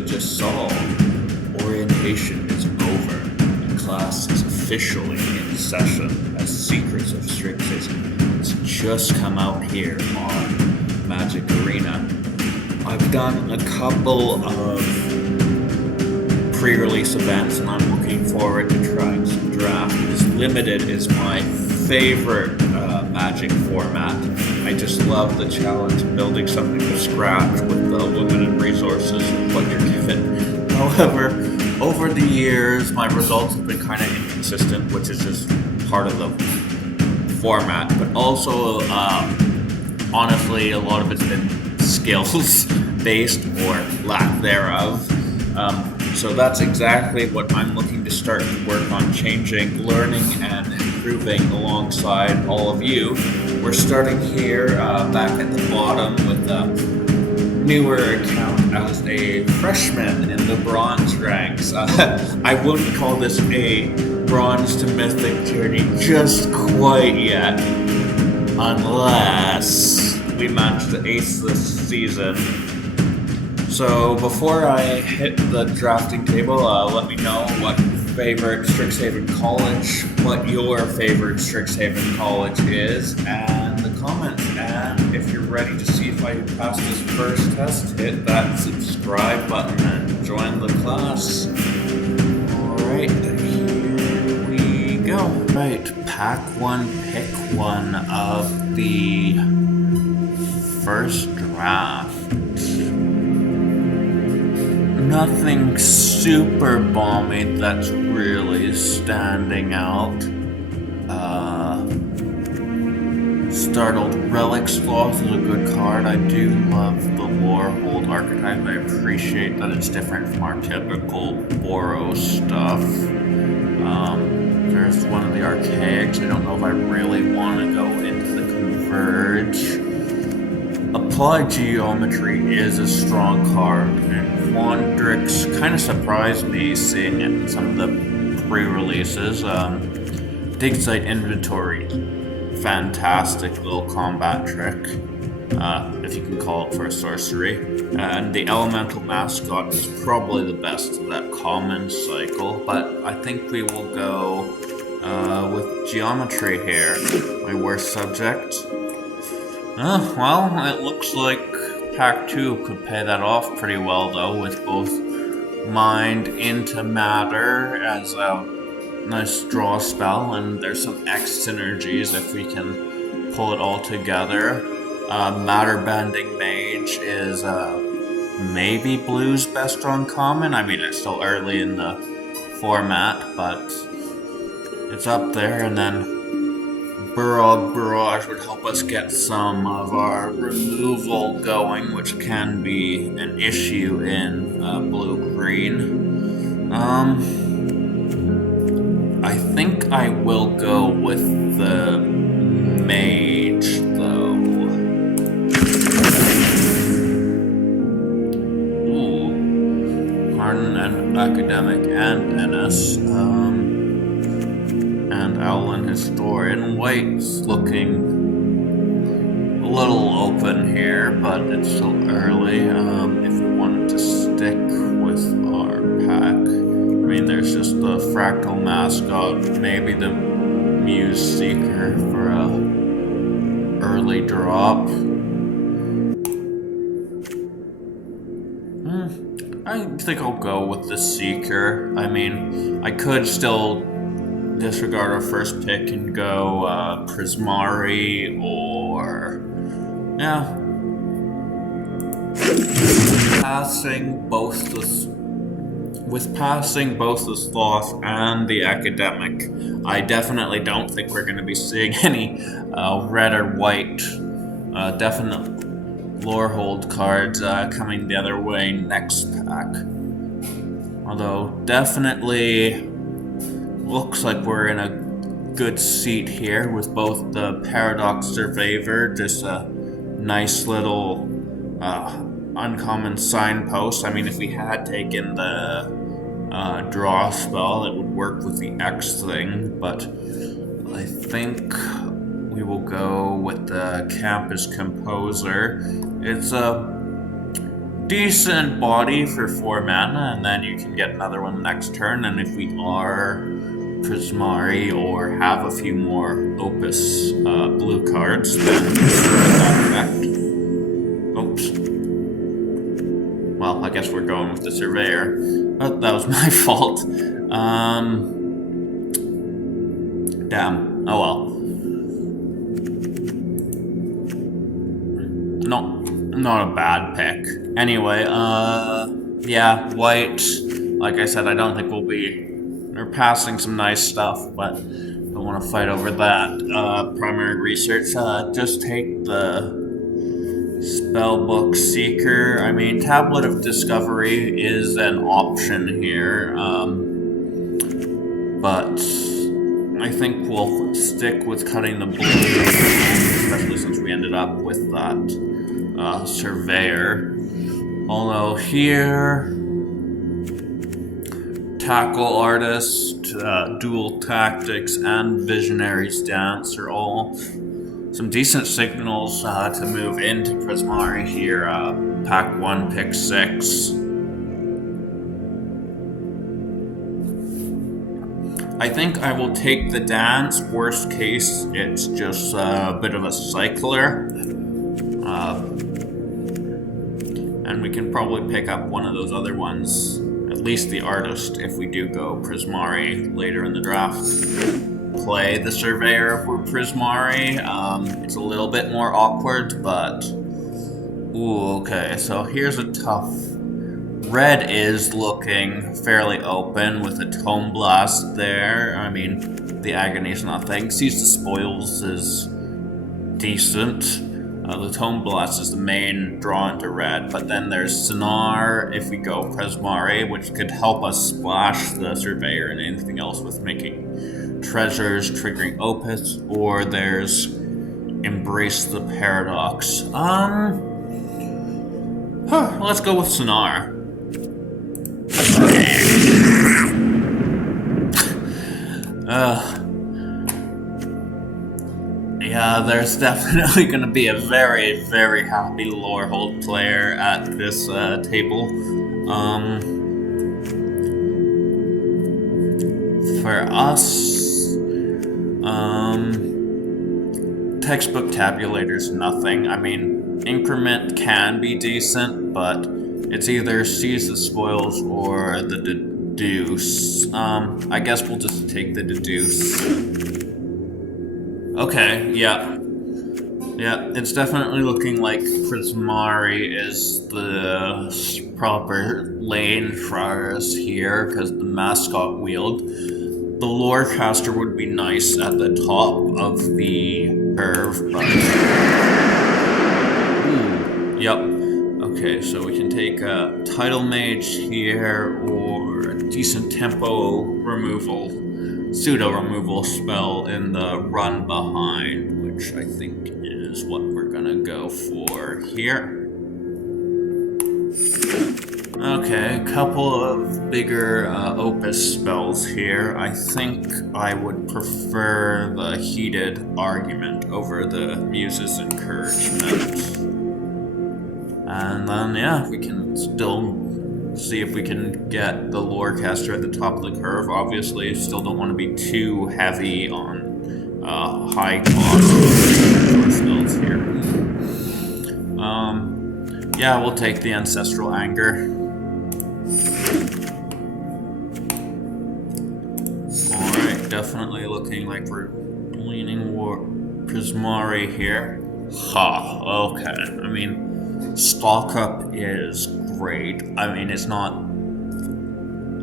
to just solve. Orientation is over. The class is officially in session as Secrets of Strixhaven has just come out here on Magic Arena. I've done a couple of pre-release events and I'm looking forward to trying some draft. This limited is my favorite Magic format. I just love the challenge of building something from scratch with the limited resources of what you're given. However, over the years, my results have been kind of inconsistent, which is just part of the format. But also, honestly, a lot of it's been skills-based or lack thereof. So that's exactly what I'm looking to start to work on changing, learning, and improving alongside all of you. We're starting here back at the bottom with a newer account as a freshman in the bronze ranks. I wouldn't call this a bronze to mythic journey just quite yet, unless we manage to ace this season. So before I hit the drafting table, let me know what favorite Strixhaven college, what your favorite Strixhaven college is, and the comments. And if you're ready to see if I pass this first test, hit that subscribe button and join the class. Alright, here we go. Right, pack one, pick one of the first draft. Nothing super balmy that's really standing out. Startled Relic Sloth is a good card. I do love the Lorehold archetype. I appreciate that it's different from our typical Boros stuff. There's one of the Archaics. I don't know if I really want to go into the Converge. Applied Geometry is a strong card, and Quandrix kind of surprised me seeing it in some of the pre-releases. Dig Site Inventory, fantastic little combat trick, if you can call it for a sorcery. And the Elemental Mascot is probably the best of that common cycle, but I think we will go with Geometry here, my worst subject. Well, it looks like Pack 2 could pay that off pretty well, though, with both Mind into Matter as a nice draw spell, and there's some X synergies if we can pull it all together. Matter Bending Mage is maybe Blue's best uncommon. I mean, it's still early in the format, but it's up there, and then Burog Barrage would help us get some of our removal going, which can be an issue in blue-green. I think I will go with the Mage, though. Ooh. Harden and Academic and Ennis. And Owlin Historian. White's looking a little open here, but it's still early. If we wanted to stick with our pack, I mean, there's just the Fractal Mascot, maybe the Muse Seeker for a early drop. I think I'll go with the Seeker. I mean, I could still disregard our first pick and go Prismari or passing both the Sloth and the Academic. I definitely don't think we're going to be seeing any red or white definite Lorehold cards coming the other way next pack. Although definitely looks like we're in a good seat here with both the Paradox Survivor, just a nice little uncommon signpost. I mean, if we had taken the draw spell, it would work with the X thing, but I think we will go with the Campus Composer. It's a decent body for 4 mana, and then you can get another one next turn. And if we are Prismari or have a few more Opus blue cards, then that effect. Oops. Well, I guess we're going with the Surveyor. Oh, that was my fault. Damn. Oh well. Not a bad pick. Anyway, yeah, white. Like I said, I don't think we're passing some nice stuff, but don't want to fight over that. Primary research, just take the Spellbook Seeker. I mean, Tablet of Discovery is an option here, but I think we'll stick with cutting the blue, especially since we ended up with that Surveyor. Although here, Tackle Artist, Dual Tactics, and Visionary Stance are all some decent signals to move into Prismari here. Pack 1, pick 6. I think I will take the Dance. Worst case, it's just a bit of a cycler. And we can probably pick up one of those other ones, at least the Artist, if we do go Prismari later in the draft. Play the Surveyor if we're Prismari. It's a little bit more awkward, but... Ooh, okay, so here's a tough... Red is looking fairly open with a Tome Blast there. I mean, the Agony's nothing. Seize the Spoils is decent. The Tome Blast is the main draw into red, but then there's Sonar if we go Prismari, which could help us splash the Surveyor and anything else with making treasures, triggering Opus, or there's Embrace the Paradox. Let's go with Sonar. Yeah, there's definitely going to be a very, very happy Lorehold player at this table. For us, textbook tabulator's nothing. I mean, Increment can be decent, but it's either Seize the Spoils or the Deduce. I guess we'll just take the Deduce. Okay, yeah. Yeah, it's definitely looking like Prismari is the proper lane for us here, because the Mascot Wield. The Lorecaster would be nice at the top of the curve, but... Ooh, yep. Okay, so we can take a Tidal Mage here, or a decent tempo removal. Pseudo-removal spell in the run behind, which I think is what we're gonna go for here. Okay, a couple of bigger Opus spells here. I think I would prefer the Heated Argument over the Muse's Encouragement. And then, yeah, we can still see if we can get the Lorecaster at the top of the curve. Obviously, still don't want to be too heavy on high cost spells here. Yeah, we'll take the Ancestral Anger. Alright, definitely looking like we're leaning Prismari here. Ha, okay. I mean, Stock Up is great. I mean, it's not...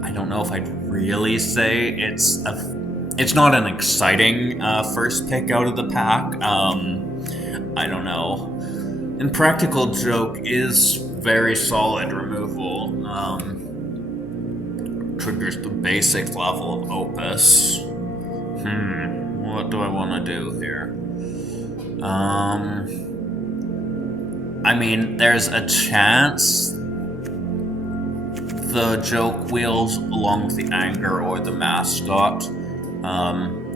I don't know if I'd really say it's not an exciting first pick out of the pack. I don't know. And Practical Joke is very solid removal. Triggers the basic level of Opus. What do I want to do here? I mean, there's a chance the Joke Wheels along with the Anger or the Mascot.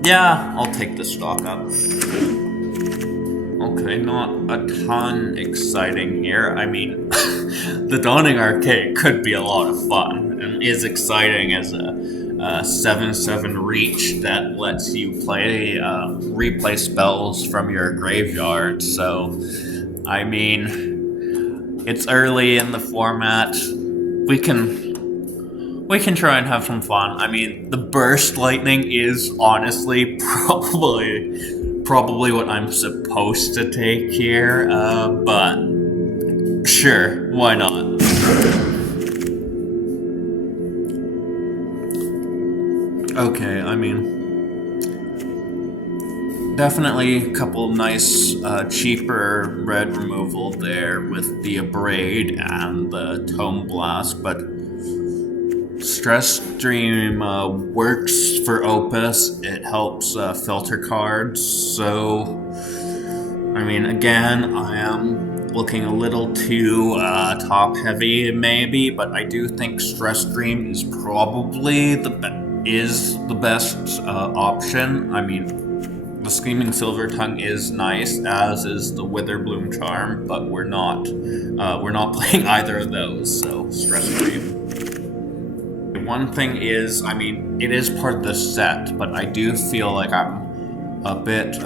Yeah, I'll take the Stock Up. Okay, not a ton exciting here. I mean, the Dawning Arcade could be a lot of fun and is exciting as a 7/7 reach that lets you replay spells from your graveyard. So, I mean, it's early in the format. We can try and have some fun. I mean, the burst lightning is honestly probably what I'm supposed to take here, but sure, why not? Okay, I mean, definitely a couple nice, cheaper red removal there with the Abrade and the Tome Blast, but Stress Stream works for Opus. It helps filter cards, so I mean, again, I am looking a little too top heavy, maybe, but I do think Stress Stream is probably the best option. I mean, the Screaming Silver Tongue is nice, as is the Witherbloom Charm, but we're not playing either of those. So Stress Stream. One thing is, I mean, it is part of the set, but I do feel like I'm a bit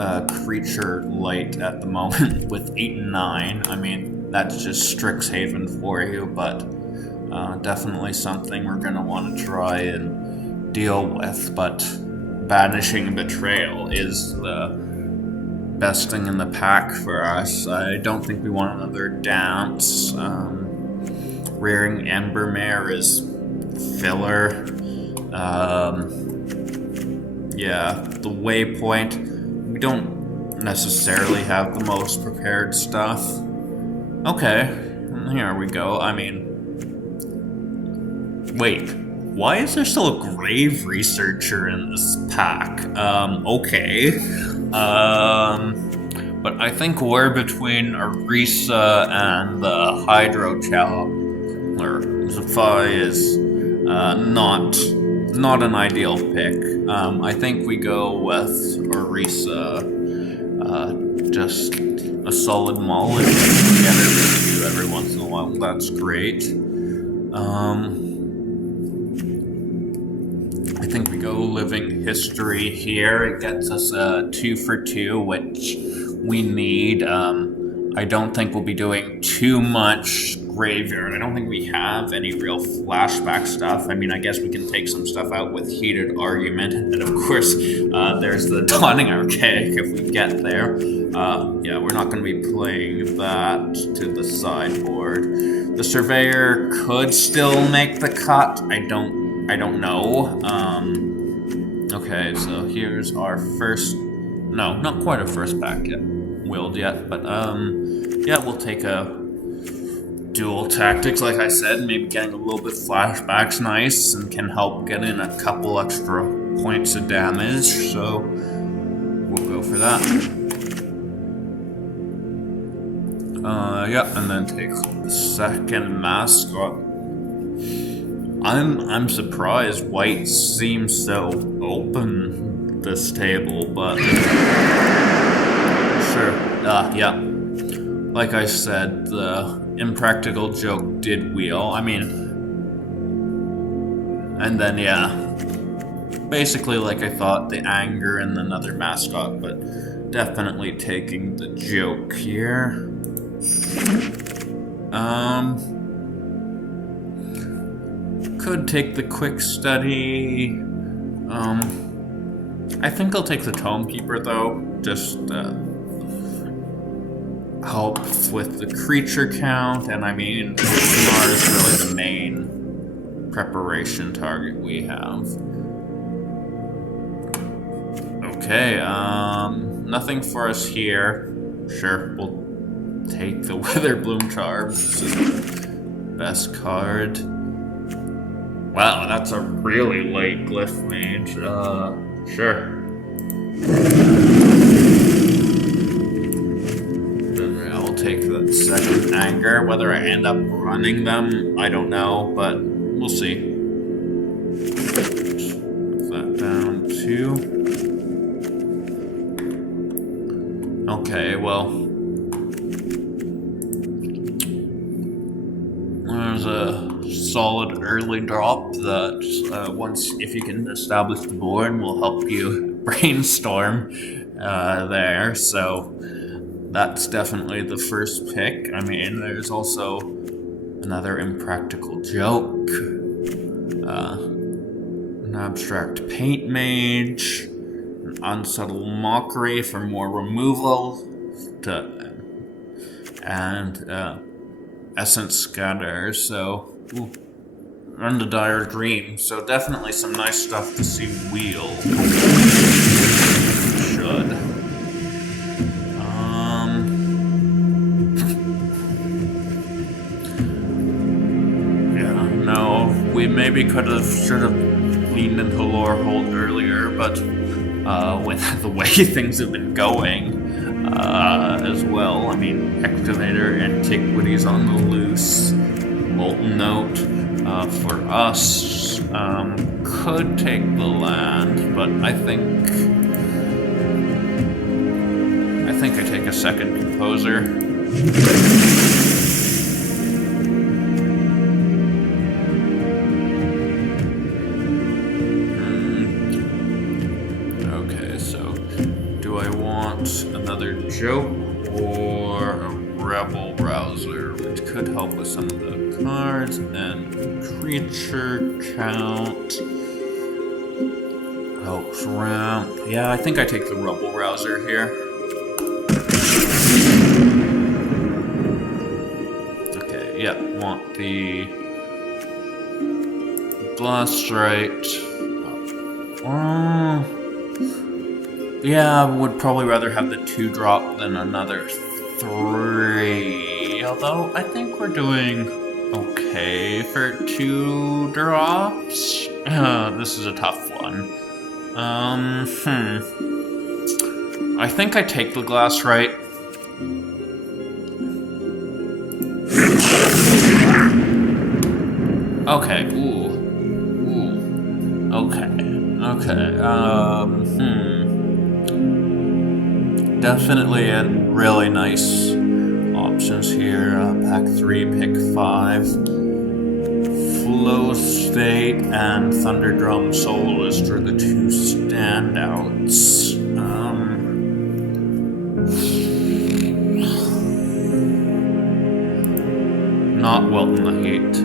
creature light at the moment with 8 and 9. I mean, that's just Strixhaven for you, but definitely something we're gonna want to try and deal with. But Banishing Betrayal is the best thing in the pack for us. I don't think we want another dance. Rearing Embermare is filler. Yeah, the Waypoint, we don't necessarily have the most prepared stuff. Okay, here we go. I mean, wait, why is there still a Grave Researcher in this pack? Okay. But I think we're between Orisa and the Hydro or Zephi is not an ideal pick. I think we go with Orisa. Just a solid mull if we get it review every once in a while. That's great. I think we go Living History here. It gets us a 2 for 2, which we need. I don't think we'll be doing too much graveyard. I don't think we have any real flashback stuff. I mean, I guess we can take some stuff out with Heated Argument, and of course, there's the Dawning Archaic if we get there. Yeah, we're not going to be playing that to the sideboard. The Surveyor could still make the cut. I don't know. Okay, so here's our first. No, not quite our first pack yet. Willed yet, but yeah, we'll take a dual tactics, like I said. Maybe getting a little bit flashback's nice and can help get in a couple extra points of damage, so we'll go for that. Yeah, and then take the second mascot. I'm surprised White seems so open this table, but sure. Yeah. Like I said, the Impractical Joke did wheel. I mean, and then yeah, basically like I thought, the Anger and another mascot, but definitely taking the Joke here. Could take the Quick Study. I think I'll take the Tome Keeper though, just help with the creature count, and I mean, Sonar is really the main preparation target we have. Okay, nothing for us here. Sure, we'll take the Witherbloom Charm. This is the best card. Wow, that's a really late Glyph Mage. Sure. I'll take the second Anger. Whether I end up running them, I don't know, but we'll see. Put that down too. Okay, well, There's a solid early drop that if you can establish the board, will help you brainstorm there. So that's definitely the first pick. I mean, there's also another impractical joke, an abstract paint mage, an unsubtle mockery for more removal, and essence scatter. So, run the dire dream. So definitely some nice stuff to see wheel. Should. We maybe should have leaned into lore hold earlier, but with the way things have been going as well, I mean, excavator, antiquities on the loose, molten note for us could take the land, but I think I take a second composer. Another joke or a rebel rouser, which could help with some of the cards, and creature count helps ramp. Yeah, I think I take the rebel rouser here. Okay, yeah, want the blast right. Yeah, I would probably rather have the 2-drop than another 3. Although, I think we're doing okay for 2 drops. This is a tough one. I think I take the glass right. Okay, ooh. Okay. Definitely really nice options here. Pack 3, pick 5. Flow State and Thunderdrum Soloist are the 2 standouts. Not Welton the Hate.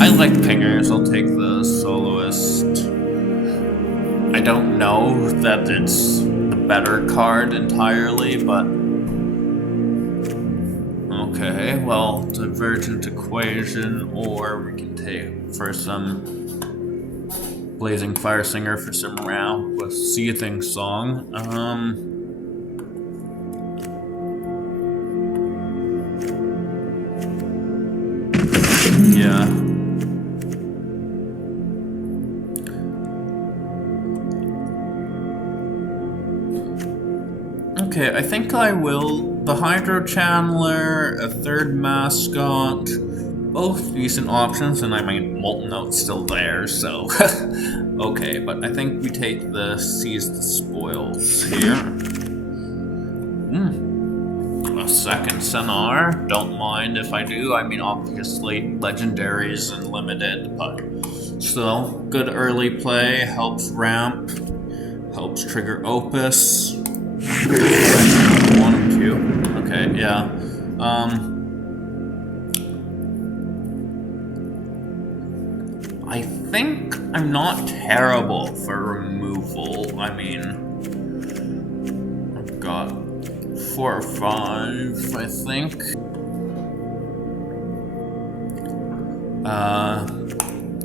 I like pingers. I'll take the Soloist. I don't know that it's the better card entirely, but okay, well, Divergent Equation, or we can take for some Blazing Fire Singer for some round with Seething Song. Yeah. Okay, I think I will. The Hydro Channeler, a 3rd Mascot, both decent options, and I mean, Molten Note's still there, so... okay, but I think we take the Seize the Spoils here. A 2nd Senar, don't mind if I do. I mean, obviously, Legendaries and Limited, but still, good early play, helps ramp, helps trigger Opus. 1 and 2. Okay, yeah. I think I'm not terrible for removal. I mean, I've got 4 or 5, I think.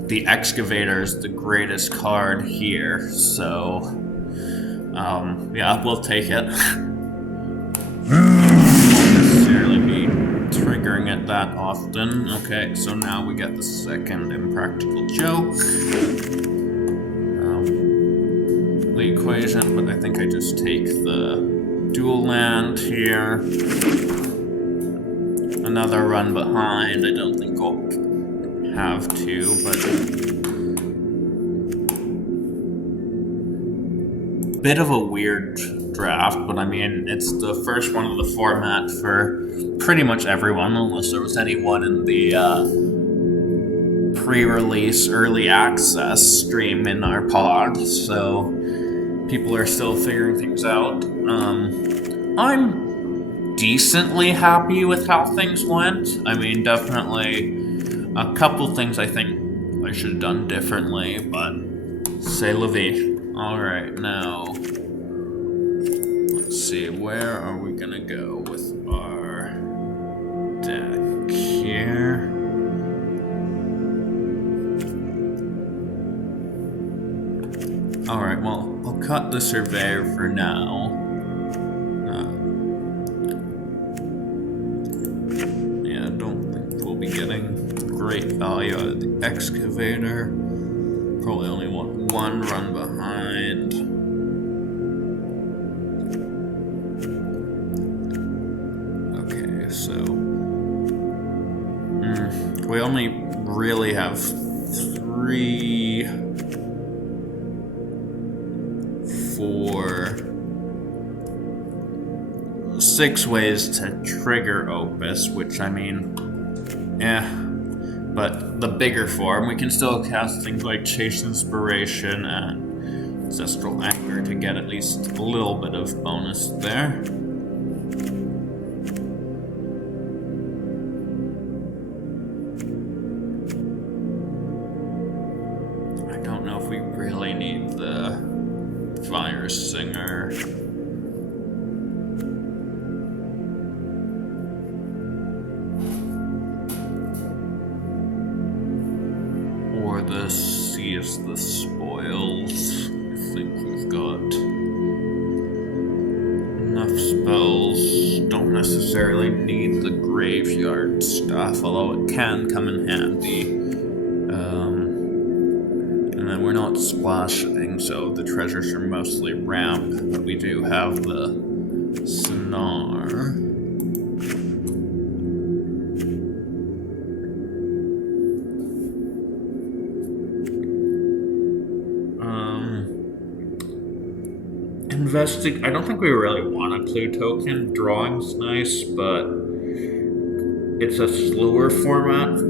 The Excavator is the greatest card here, so... yeah, we'll take it. Won't necessarily be triggering it that often. Okay, so now we get the 2nd Impractical Joke. The equation, but I think I just take the dual land here. Another run behind. I don't think I'll have to, but... bit of a weird draft, but I mean, it's the first one of the format for pretty much everyone, unless there was anyone in the pre-release early access stream in our pod, so people are still figuring things out. I'm decently happy with how things went. I mean, definitely a couple things I think I should have done differently, but c'est la vie. Alright, now, let's see, where are we gonna go with our deck here? Alright, well, I'll cut the Surveyor for now. Yeah, I don't think we'll be getting great value out of the Excavator. Probably only want one run behind. Okay, so we only really have 6 ways to trigger Opus, which I mean, but the bigger form, we can still cast things like Chase Inspiration and Ancestral Anger to get at least a little bit of bonus there. I don't know if we really need the Fire Singer. Seize the Spoils. I think we've got enough spells. Don't necessarily need the graveyard stuff, although it can come in handy. And then we're not splashing, so the treasures are mostly ramp, but we do have the Sonar. I don't think we really want a clue token. Drawing's nice, but it's a slower format,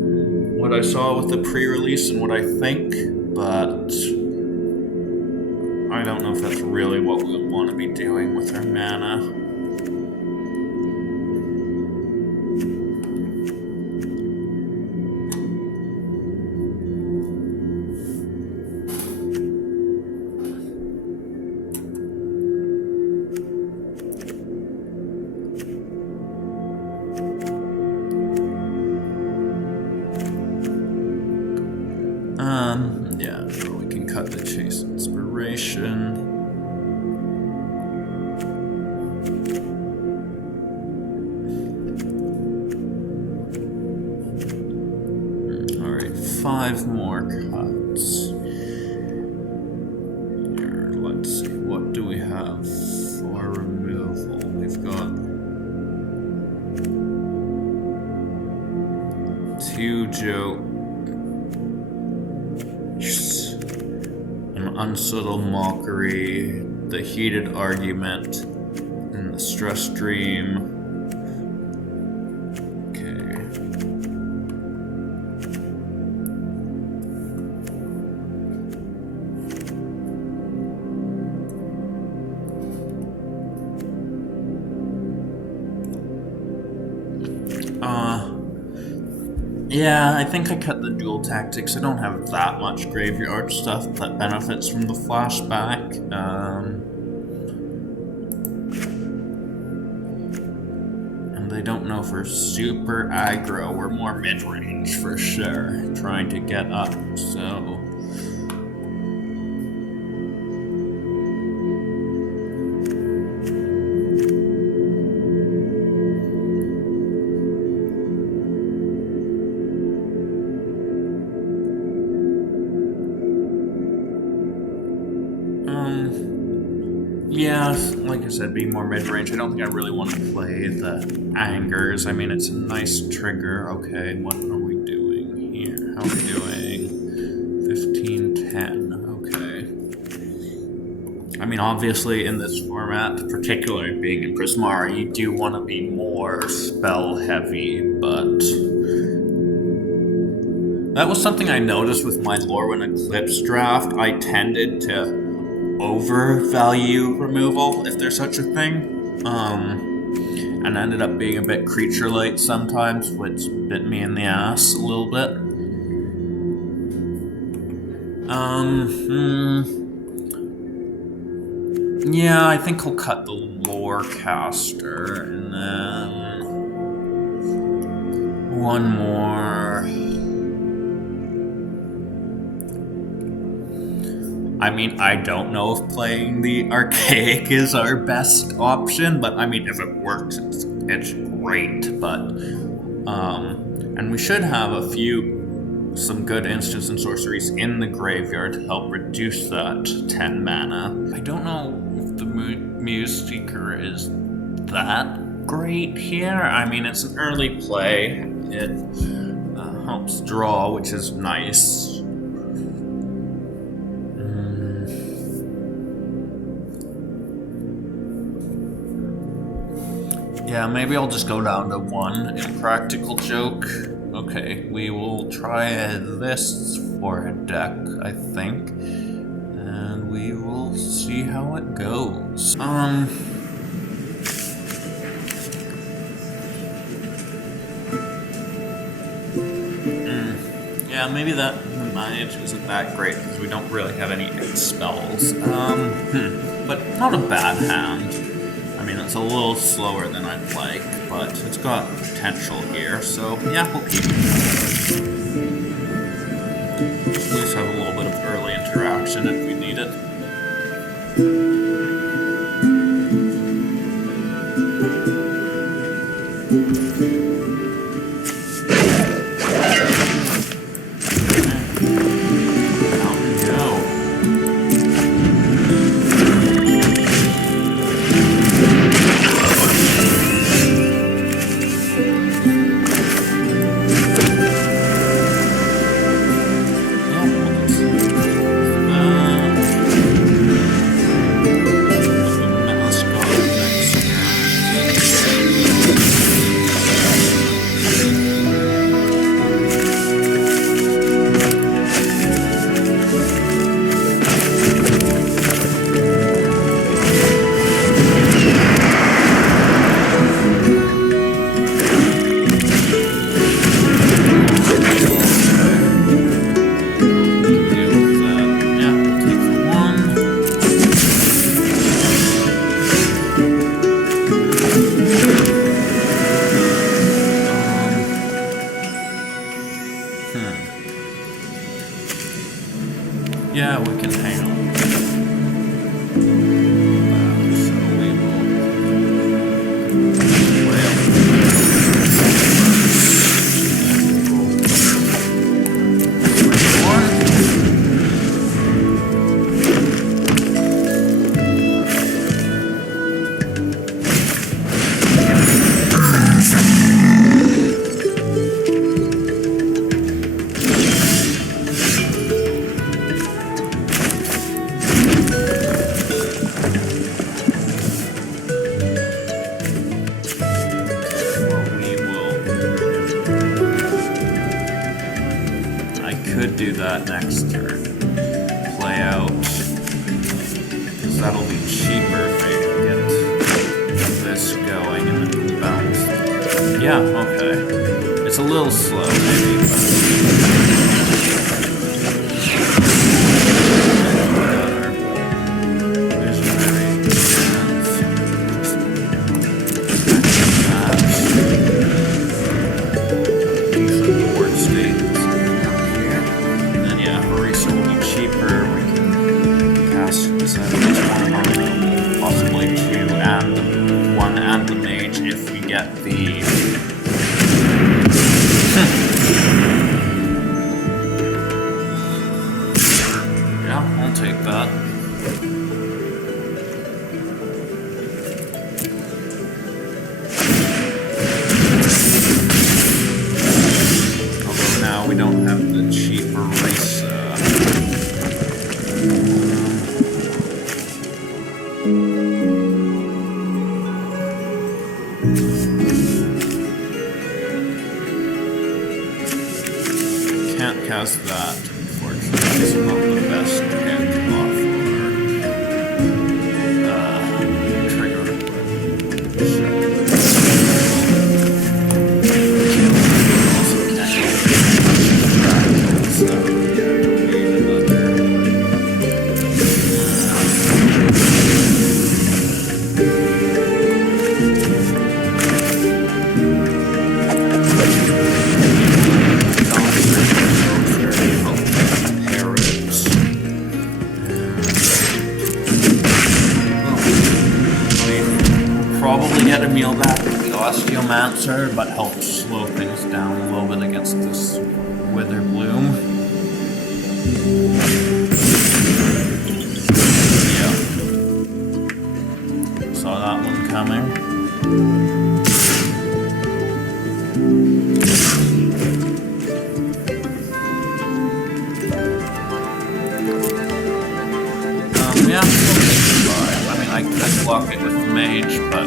what I saw with the pre-release and what I think, but I don't know if that's really what we want to be doing with our mana. Yeah, so we can cut the Chase Inspiration. Alright, 5 more cuts. Here, let's see, what do we have for removal? We've got 2 Joe. Unsubtle Mockery, the Heated Argument, and the Stress Dream. Okay. Yeah, I think I cut the dual tactics. I don't have that much graveyard stuff that benefits from the flashback. And I don't know if we're super aggro. We're more mid-range for sure, trying to get up, so... Yeah, like I said, be more mid-range. I don't think I really want to play the Angers. I mean, it's a nice trigger. Okay, what are we doing here? How are we doing? 15-10. Okay. I mean, obviously in this format, particularly being in Prismari, you do want to be more spell heavy, but that was something I noticed with my Lorwyn Eclipse draft. I tended to overvalue removal, if there's such a thing, and ended up being a bit creature-light sometimes, which bit me in the ass a little bit. Yeah, I think I'll cut the Lorecaster, and then one more. I mean, I don't know if playing the Archaic is our best option, but I mean, if it works, it's great. But, and we should have some good instants and sorceries in the graveyard to help reduce that 10 mana. I don't know if the Muse Seeker is that great here. I mean, it's an early play. It helps draw, which is nice. Yeah, maybe I'll just go down to one Impractical Joke. Okay, we will try this for a deck, I think. And we will see how it goes. Yeah, maybe that Mage isn't that great because we don't really have any spells. But not a bad hand. I mean, it's a little slower than I'd like, but it's got potential here, so yeah, we'll keep it. At least have a little bit of early interaction if we need it. Yeah, we can hang on. So we will do that next turn. Play out. Because that'll be cheaper if I get this going and then bounce. Yeah, okay. It's a little slow, maybe, but... possibly two and one and the mage if we get the yeah, I'll take that. Although now we don't have the cheaper race can't cast that, unfortunately. It's not the best hand off or trigger. Probably get a meal back with the Osteomancer, but help slow things down a little bit against this Wither Bloom. Yeah. Saw that one coming. Yeah. I mean, I could block it with the mage, but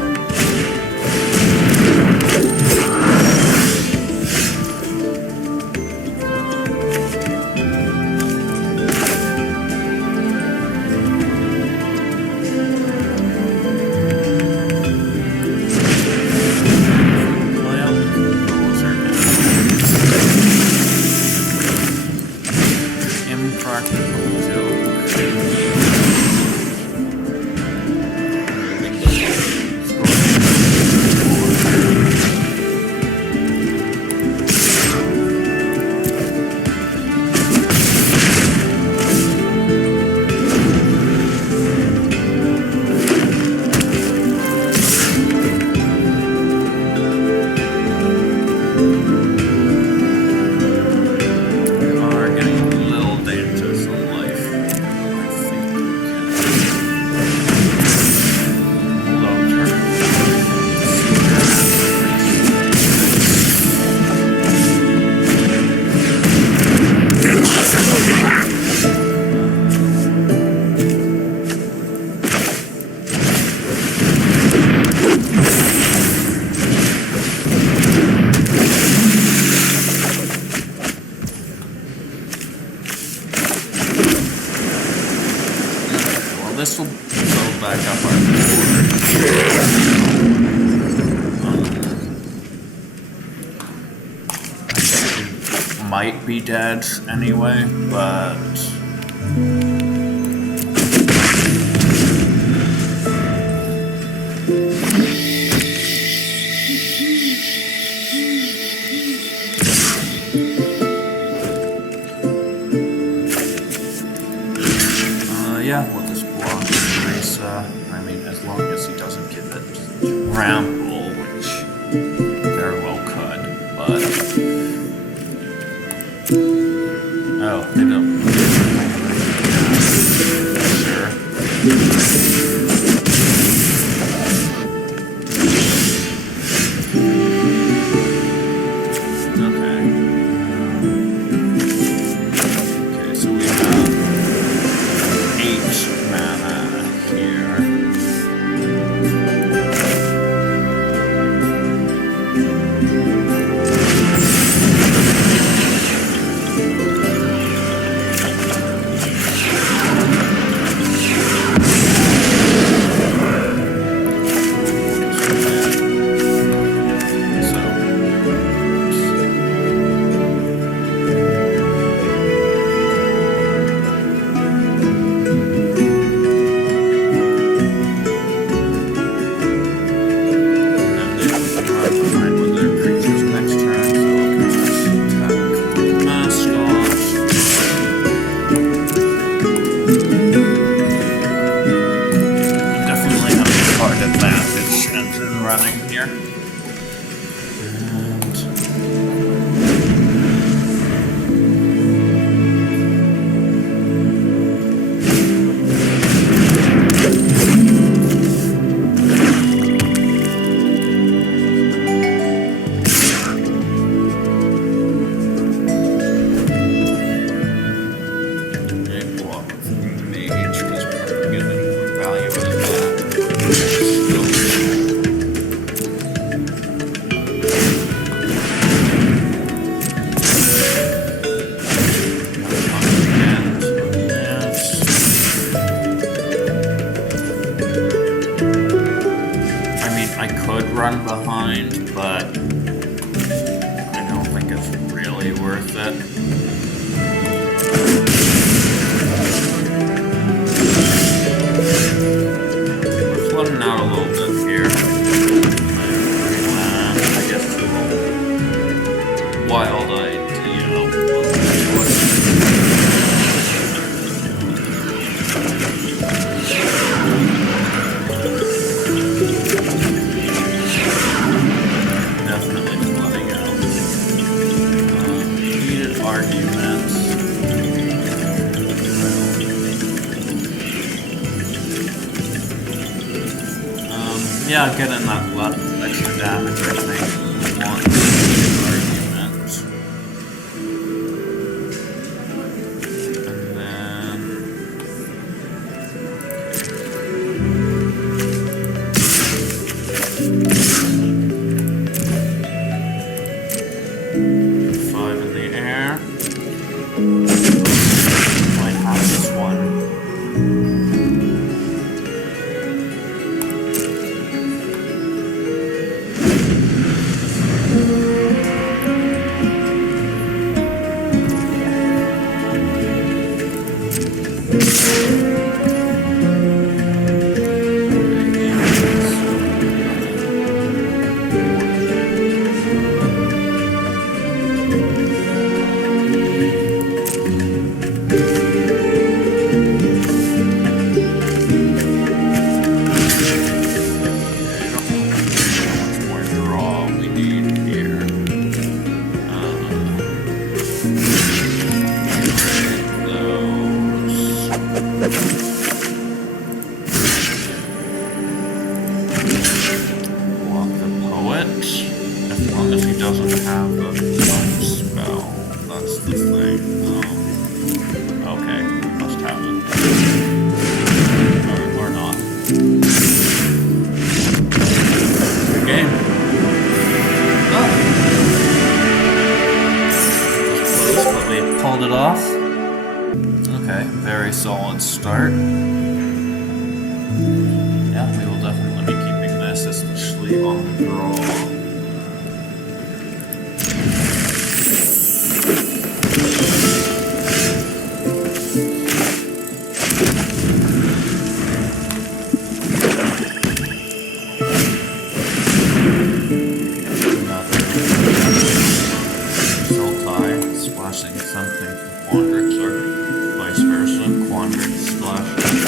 impractical joke. This will go back up our I think it might be dead anyway, but yeah, we'll just block Teresa. I mean, as long as he doesn't give it trample, which very well could, but oh, they don't. Sure. bit. We're flooding out a little bit here. I guess it's a little wild idea. Definitely flooding out. Heated arguments. Yeah, getting that extra damage, I think. Want argument. And then. Five in the air. Might have this one. As long as he doesn't have a punch spell, that's the thing. Okay, he must have it. Or not. Good game. Oh! Close, but we pulled it off. Okay, very solid start. Yeah, we will definitely be keeping this, especially on the draw. Splashing something from Quandrix or vice versa. Quandrix splashes.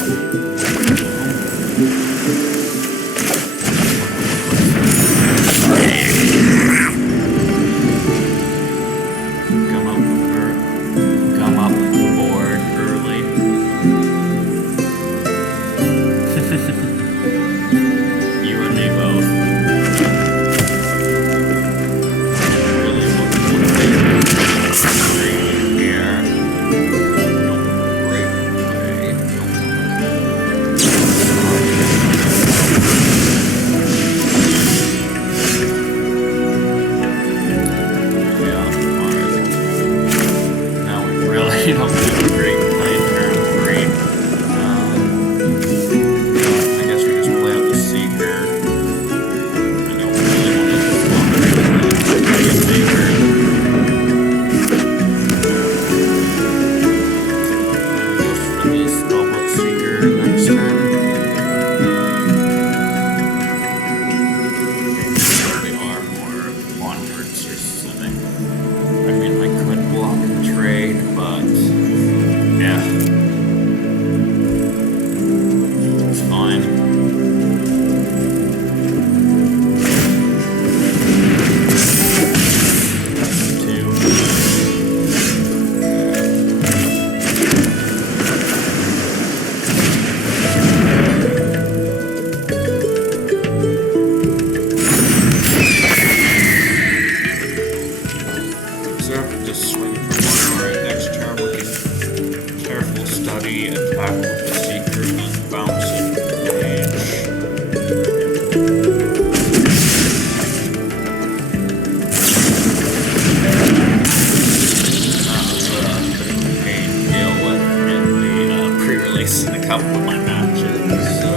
Gum up the board early. You and me both. Really looking here. Great way. Now we really don't do a great play in turn 3. I guess we just play out the Seeker. I don't really want to play a Seeker. Just swing for one. Alright, next turn we can careful study, attack with the Seeker, and bounce it with the Mage. That was a bit of a pain to deal with in the pre-release in a couple of my matches, so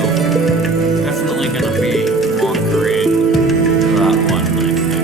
definitely going to be conquering that one, I think.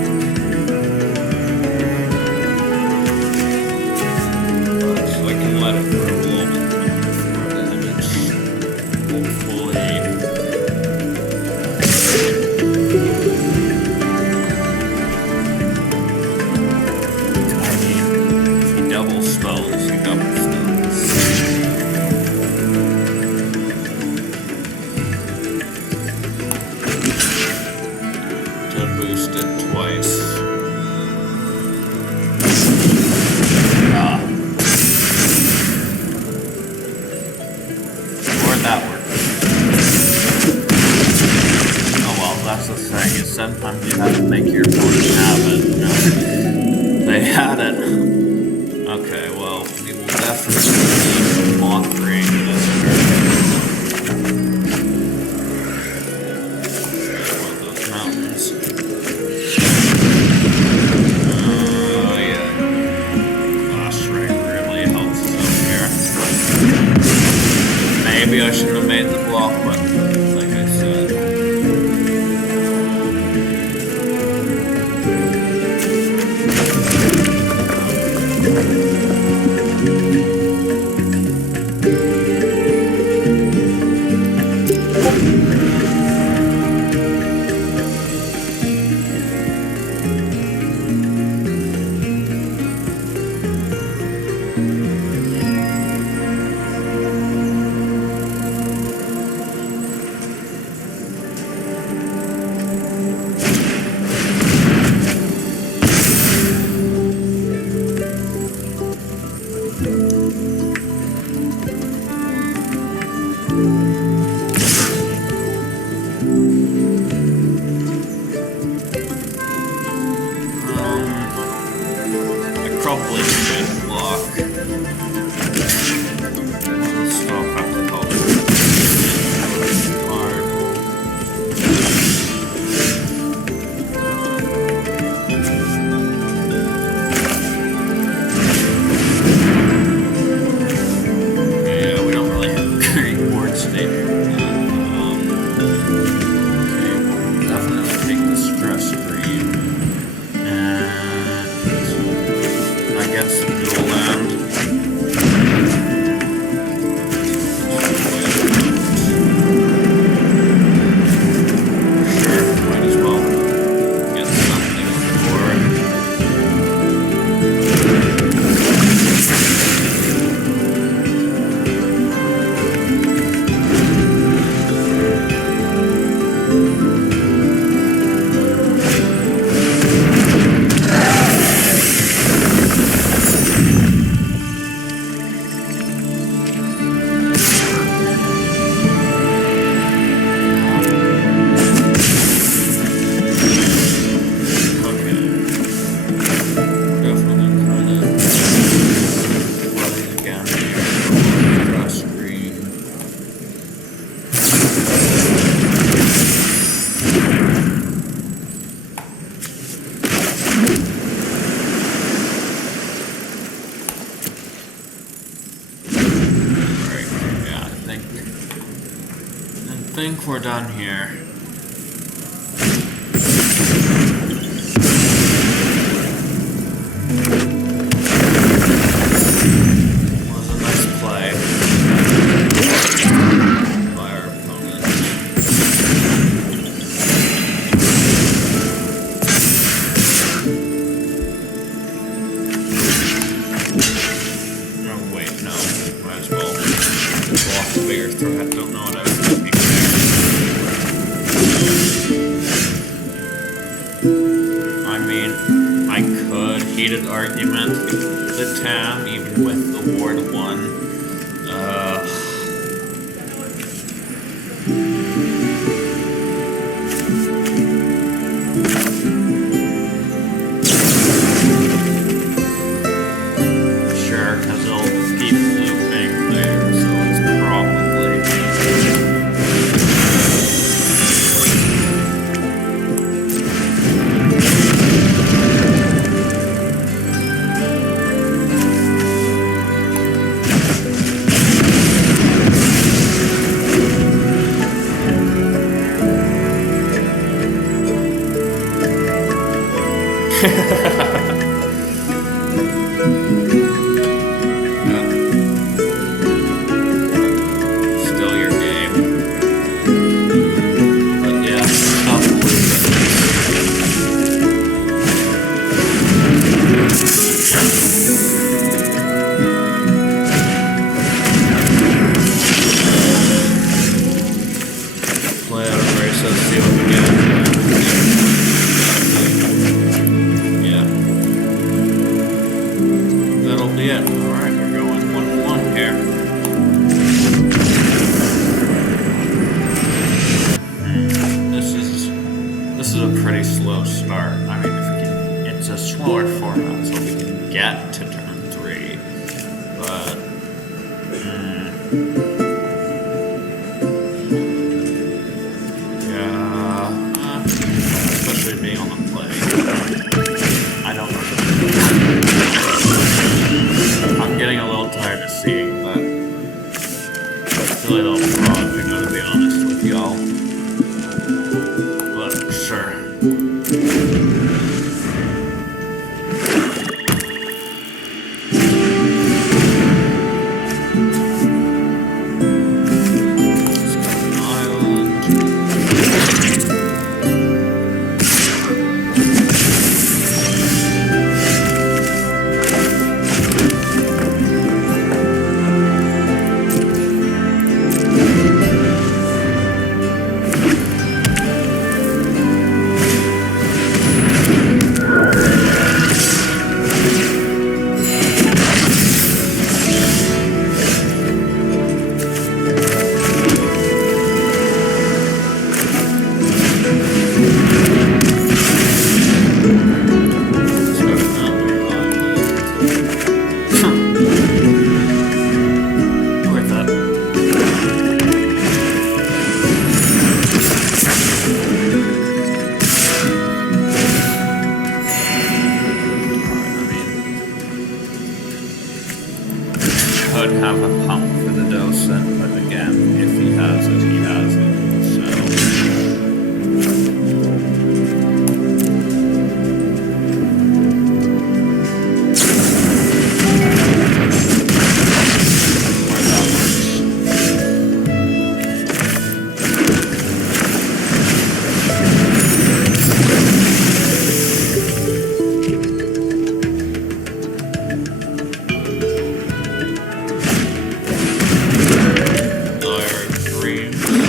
got it. Okay, well, we will definitely be mocking this. One of those mountains. Yeah. Boss right really helps us out here. Maybe I shouldn't have made the block, but like I said. Probably should block. Still have to help. Hard. Yeah, we don't really have a great board state. Okay, definitely take the stress screen. I guess dual land. Sure, might as well get something on the board. I think we're done here. Was a nice play by our opponent. Oh wait, no. Might as well block the bigger threat. Don't know what I was thinking. I mean, I could heated argument the Tam even with the Ward 1. Sure, because it'll keep looping there, so it's probably. Still your game. But yeah, tough. Play out of races, see what we get. That'll be it. Alright, we're going 1-1 here. This is a pretty slow start. I mean, if we can, it's a slower format, so we can get to turn 3. But yeah, especially being on the play. I don't know. I'm getting a little tired of seeing that silly little frog, I'm gonna be honest with y'all. But sure. Could have a pump for the docent, but again, if he has it, he has it. Dreams.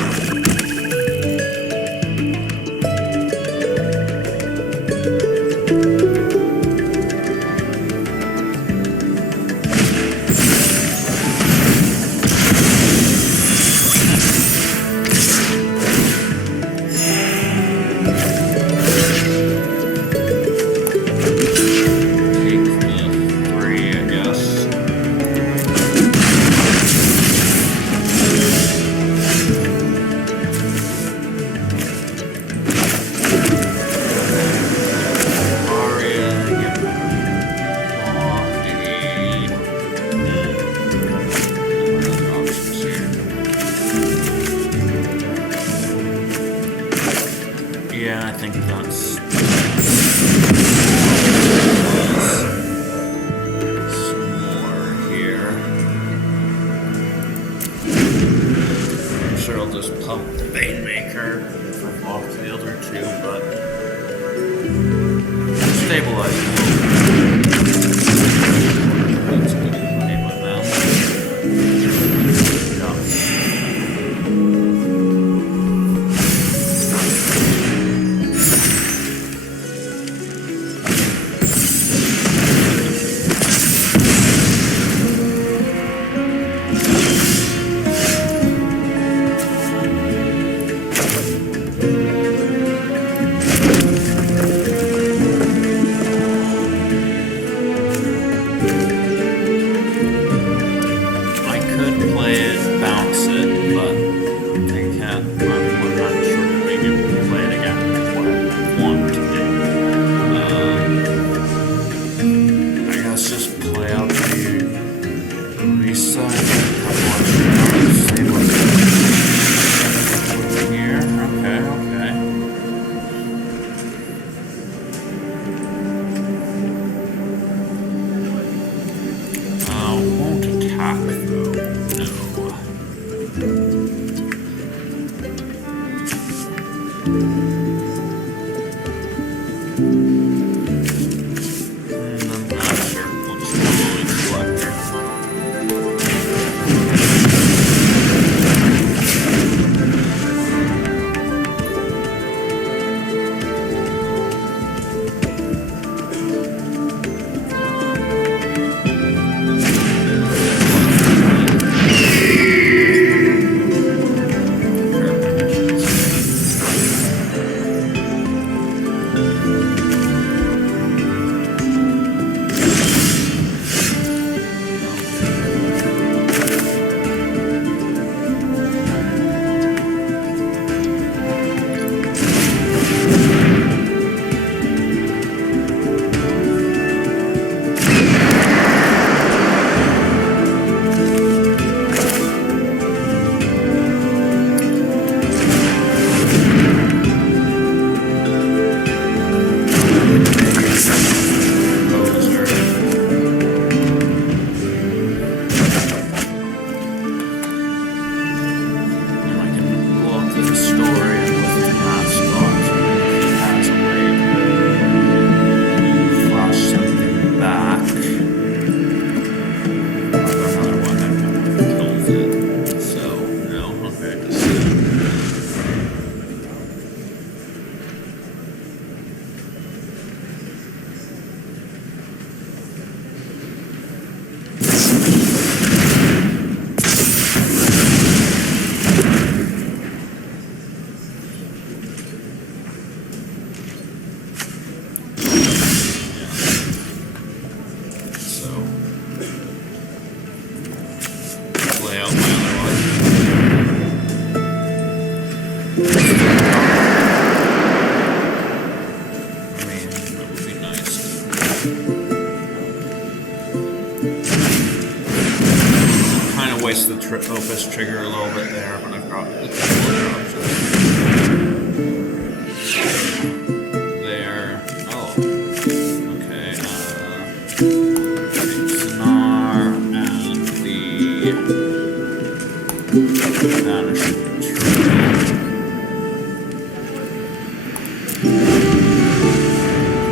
voice the opus trigger a little bit there, but I've got the keyboard options. There. Oh. Okay. Sonar and the vanishing trigger.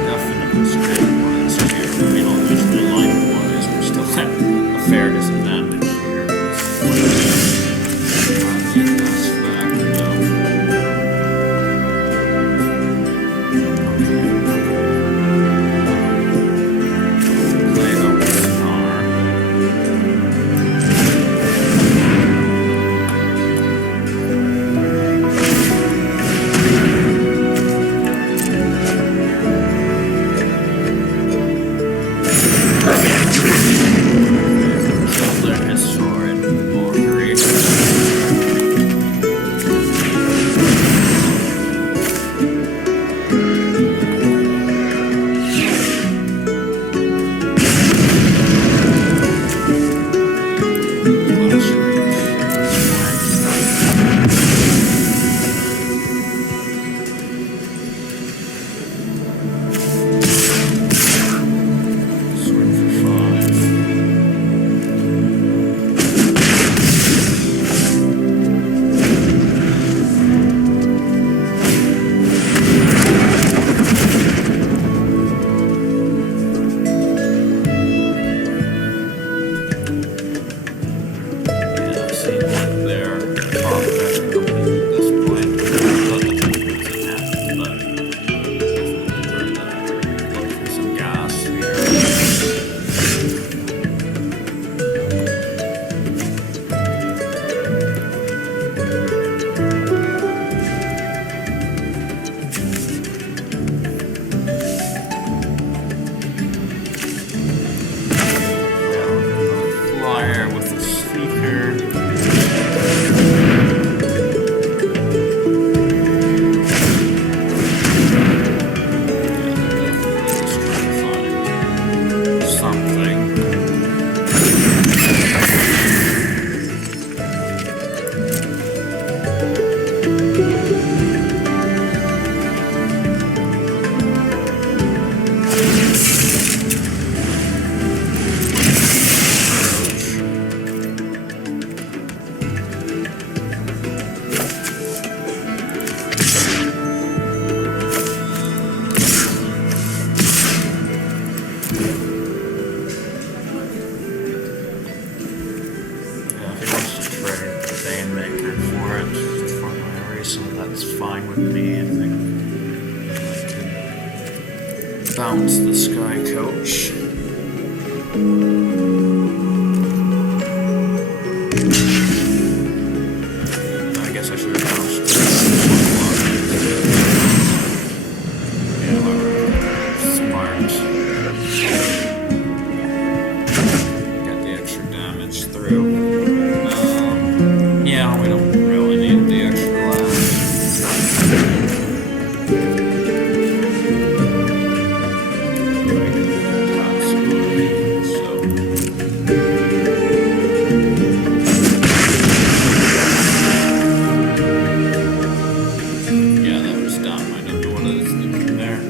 Definitely straight ones here. We don't usually line wise. We're still at a fair disadvantage here. That's back though. Play out the sonar. Learn his sword mockery. Sword for 5. Yeah, I've seen one there. Top deck at this point. Not the techniques in half, but definitely trying to look for some gas here. Flyer with the speaker. Just trying to find something. Yeah, if he wants to trade the Banemaker for it for my reason, that's fine with me. I think I can bounce the Sky Coach. I guess I should have bounced this. Yeah, whatever. Smart. Get the extra damage through. Yeah, we don't really need the extra last. Yeah, that was dumb. I don't know what I was thinking there.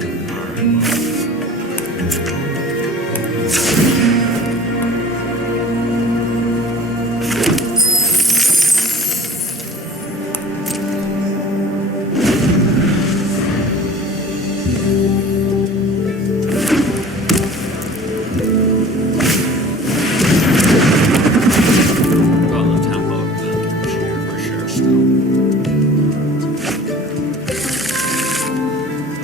Got the tempo of the cheer for sure still.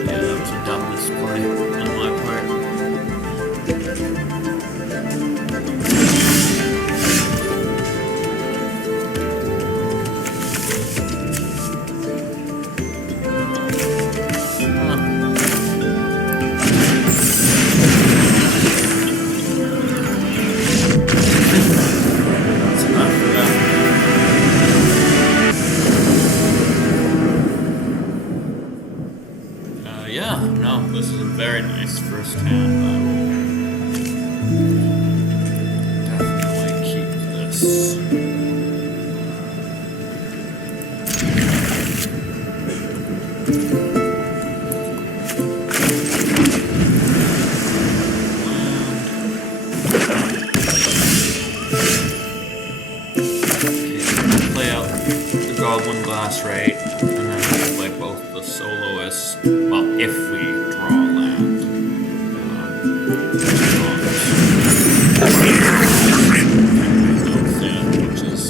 Yeah, that was a dumb misplay on my part. That's enough for that. Yeah, no, this is a very nice first hand. Play out the Goblin Glass Rate, and then play both the soloists. Well, if we draw land. Which is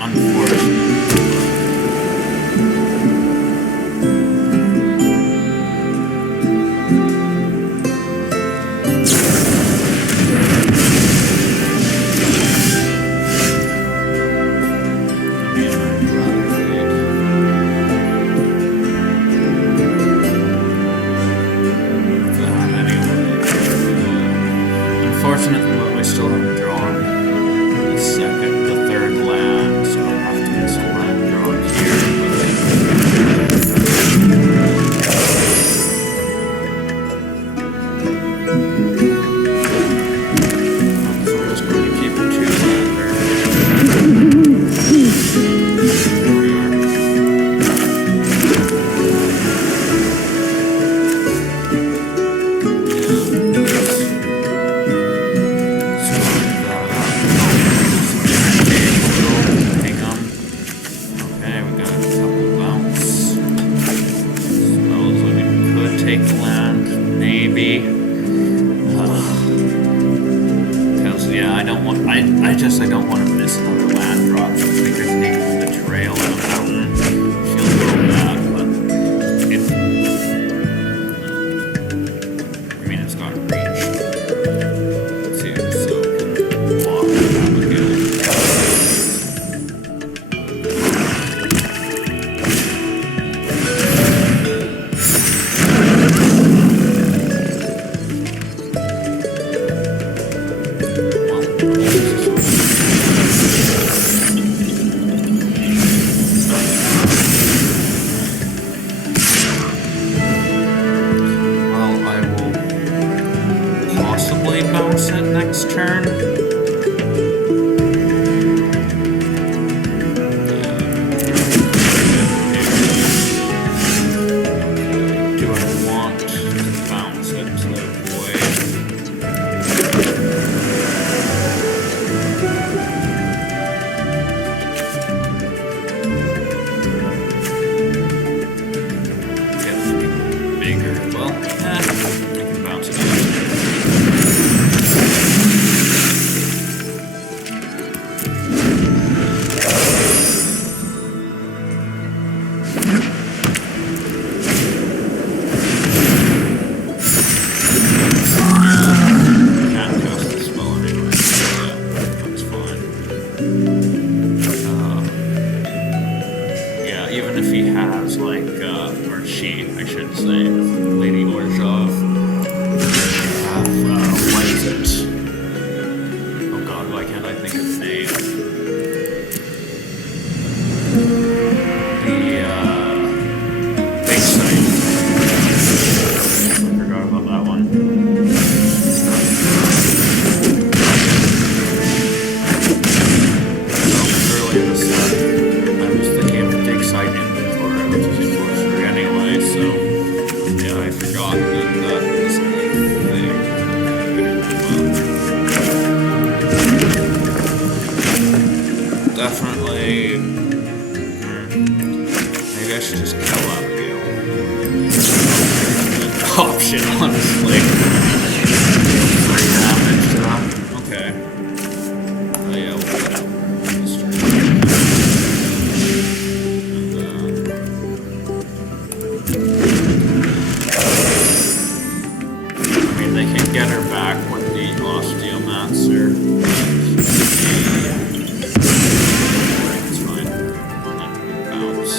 unfortunate. Unfortunately, but we still haven't drawn the third land, so I'll have to get some land drawn here. So we're just going to keep it two-lander. Here we are. Take land, maybe. Because yeah, I don't want. I don't want to miss another land drop. Just because taking the trail on the mountain feels a little bad, but I mean, it's got reach too, so it can walk and have a good. Bounce it next turn. Do I want to bounce it to avoid? Get bigger. Well, I can bounce it out. Even if he has, like, or she, I should say, Lady Orzhov, have, what is it? Oh god, why can't I think of the name? The, big site. I forgot about that one. Early in the set, I was thinking of the dig site inventory, which is inventory anyway, so yeah, I forgot that that was a thing. Well, definitely, maybe I should just kill Abigail. Option, honestly. 3 damage to that. Okay. Oh yeah, we'll put it. They can get her back with the Osteomancer. It's fine. And then bounce.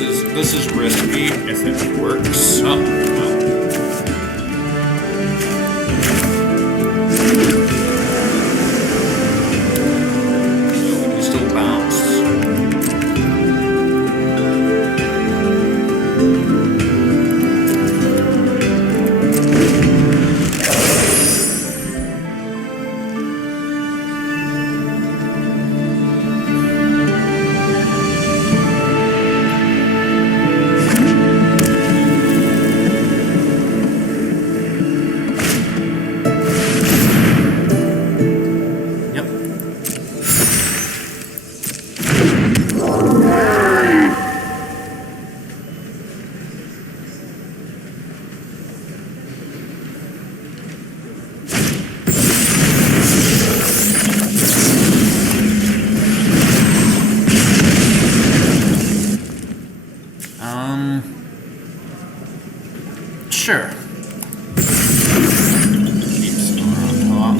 This is risky if it works. Oh, well. You still bounce. Sure. Keep still on top.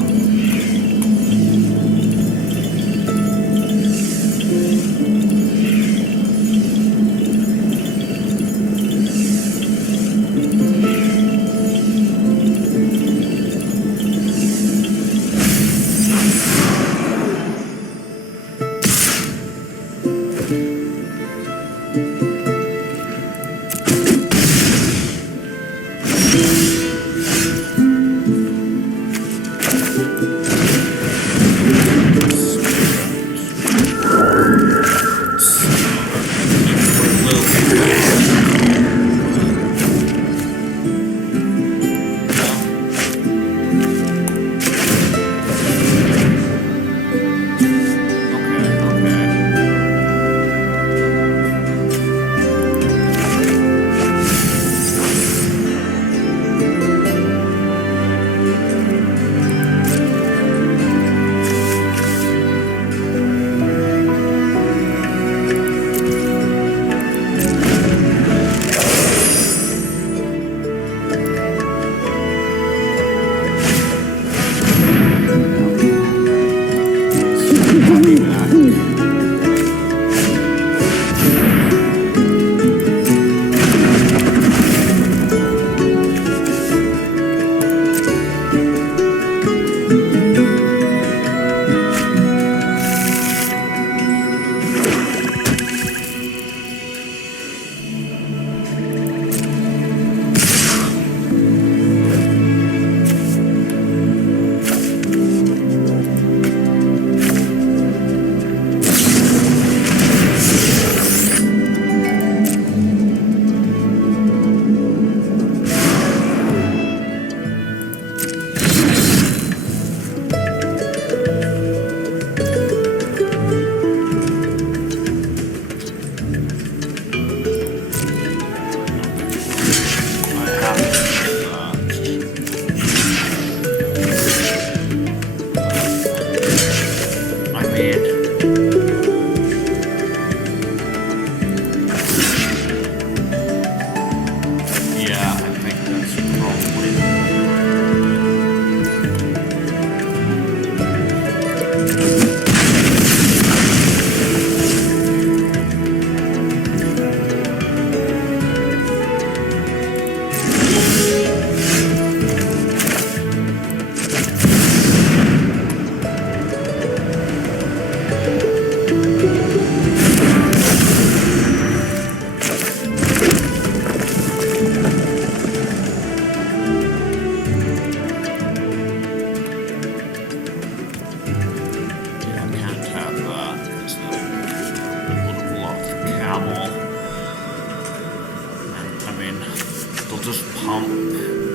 pump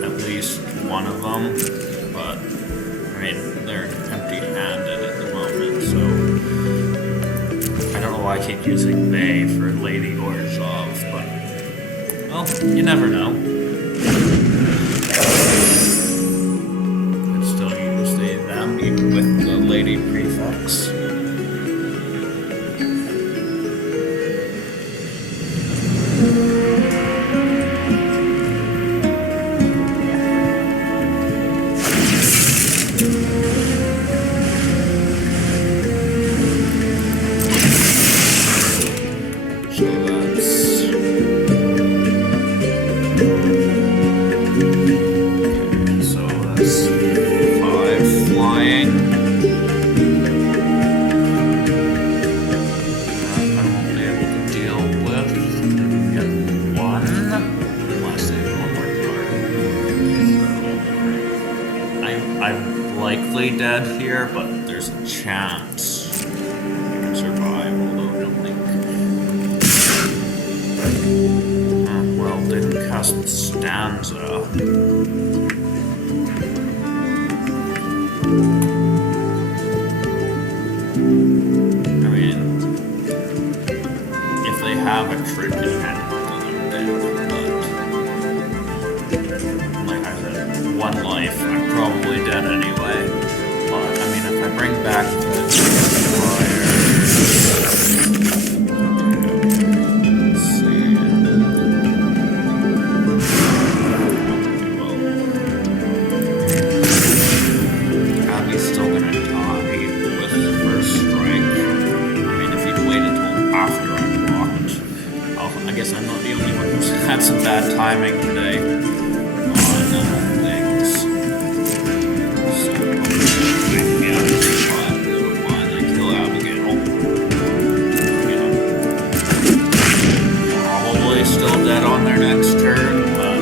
at least one of them, but I mean, they're empty-handed at the moment, so I don't know why I keep using they for Lady or Zov, but, well, you never know. I'd still use them even with the Lady prefix. So that's totally dead here, but there's a chance I can survive, although I don't think... well, didn't cast Stanza. I mean, if they have a trick in hand, I'm dead, but like I said, one life, I'm probably dead anyway. But I mean, if I bring back the fire, let's see. Well, Abby's still gonna die with the first strike. I mean, if he'd waited till after I blocked, I guess I'm not the only one who's had some bad timing today on things. So, yeah, I kill Abigail. You know, probably still dead on their next turn, but...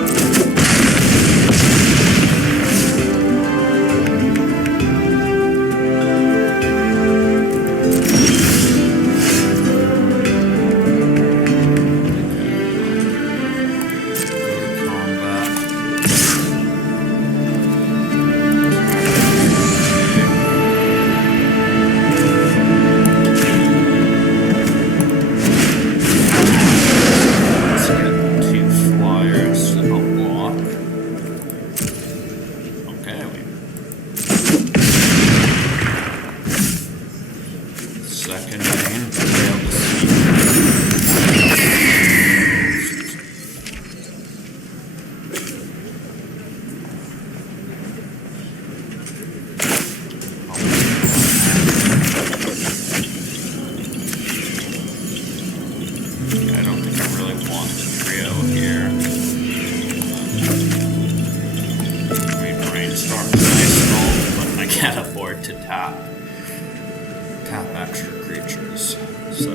to tap extra creatures, so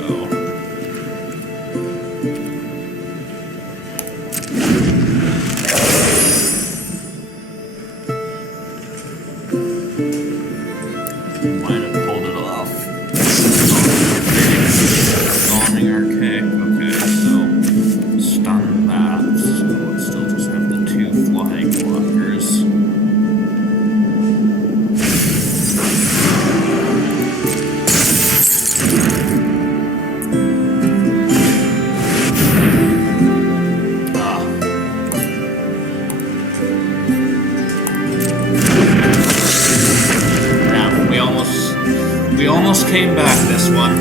might have pulled it off. Dawning Archaic, okay, so stun that, so let's still just have the 2 flying blockers. We almost came back this one.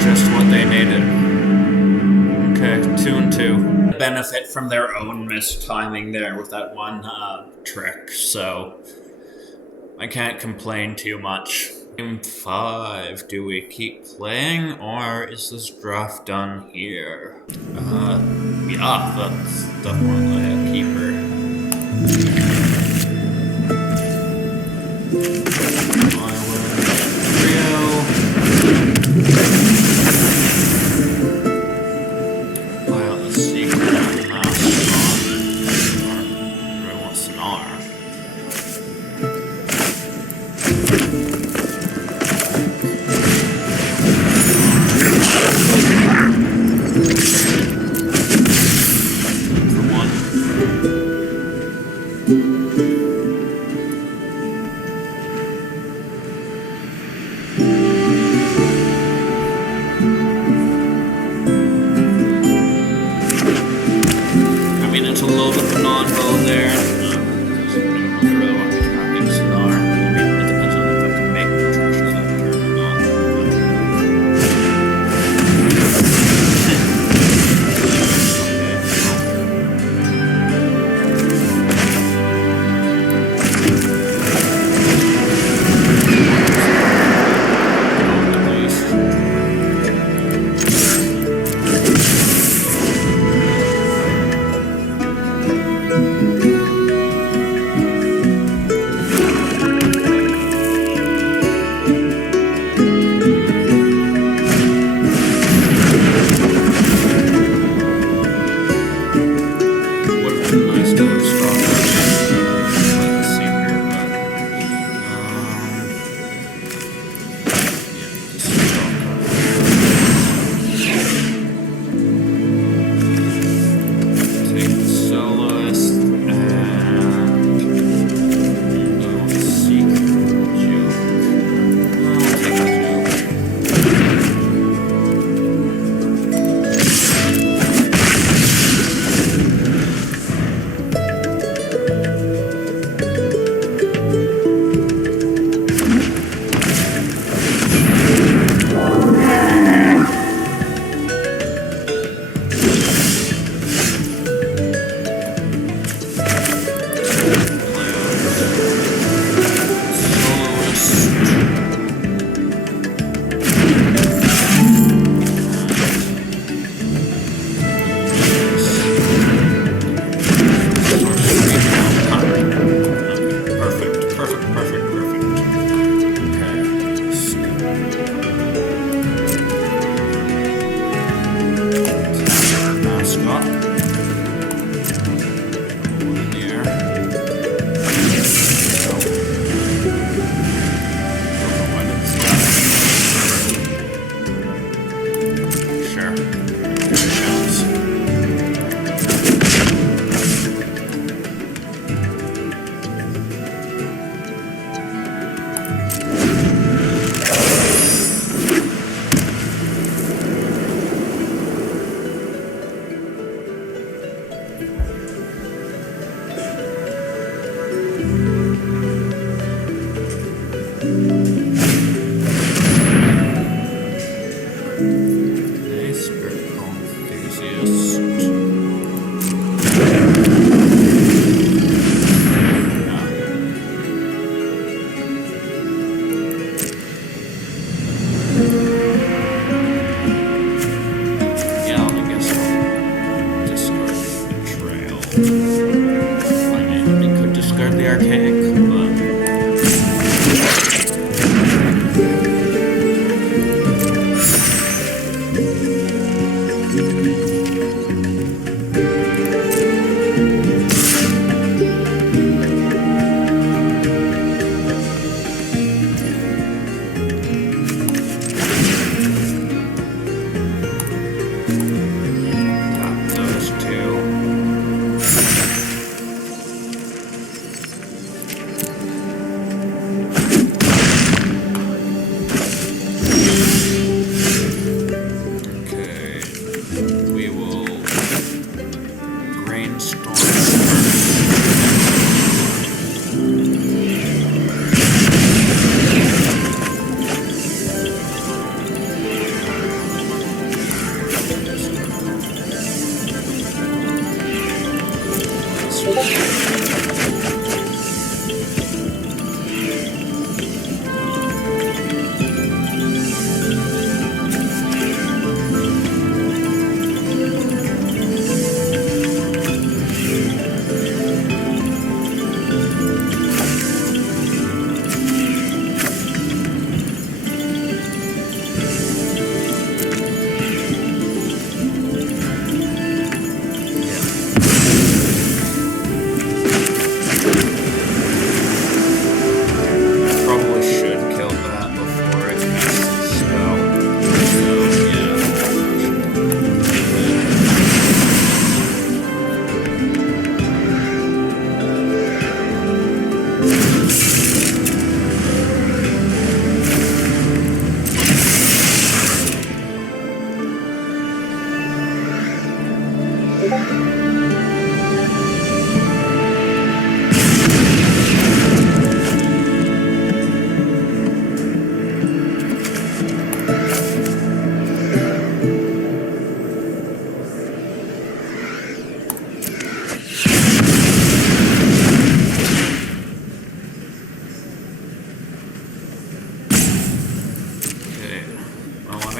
Just what they needed. Okay, 2 and 2. Benefit from their own mistiming there with that one trick, so I can't complain too much. Game 5. Do we keep playing, or is this draft done here? Yeah, that's definitely a keeper.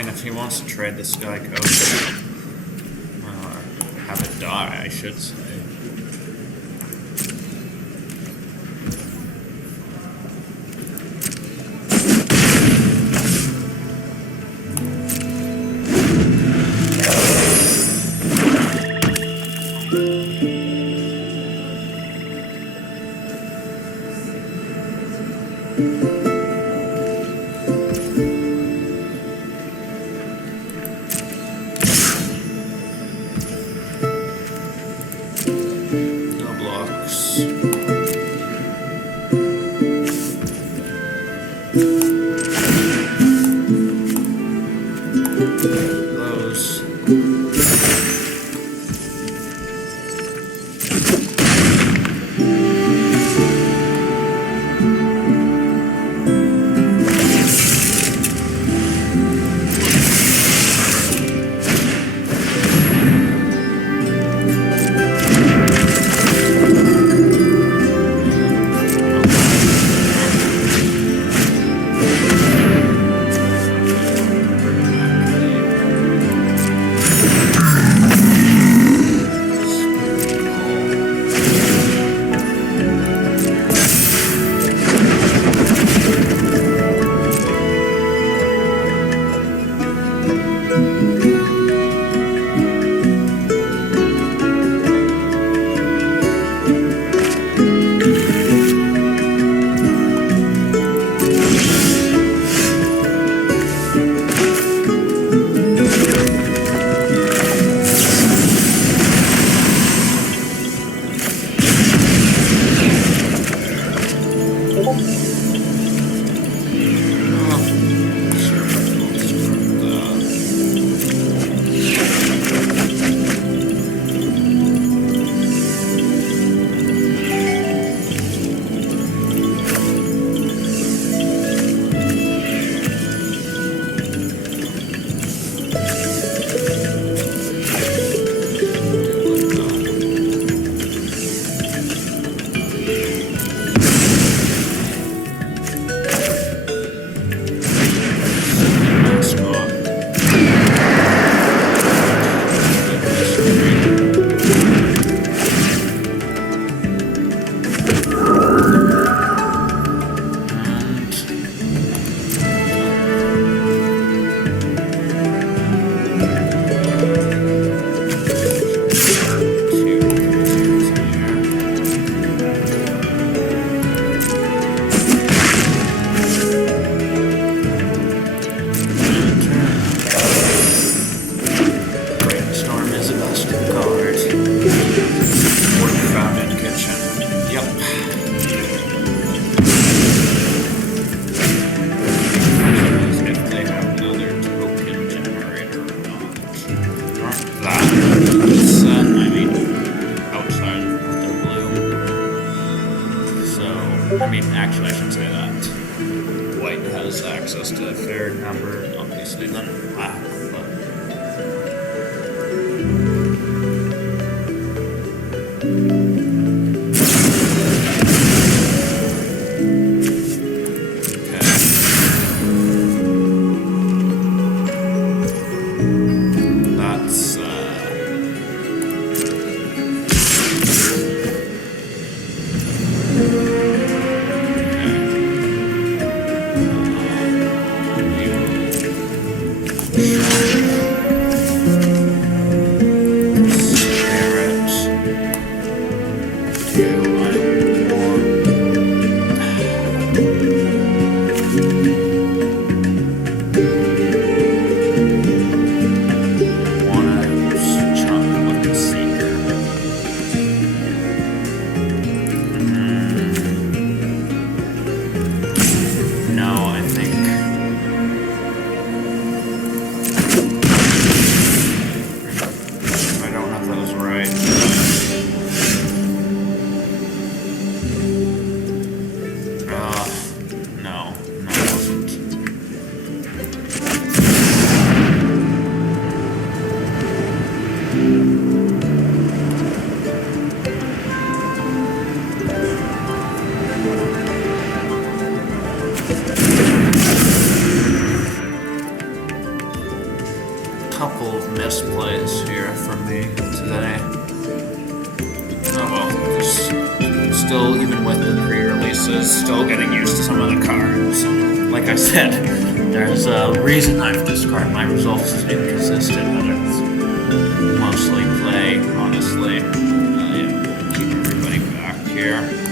fine if he wants to trade the Sky Coast. Have it die, I should say. I mean, actually, I should say that. White has access to a fair number, obviously, than black, but... couple of misplays here from me today. Oh well, just still, even with the pre-releases, still getting used to some of the cards. Like I said, there's a reason I've described my results as inconsistent, but it's mostly play, honestly. Yeah, keep everybody back here.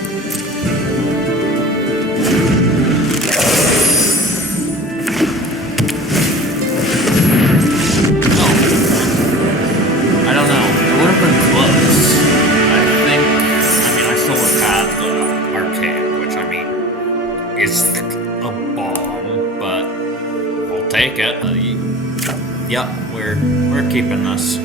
It's a bomb, but we'll take it. Yep, we're keeping this.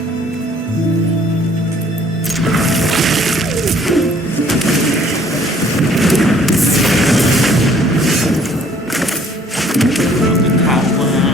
The top land.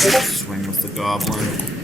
Swing with the goblin.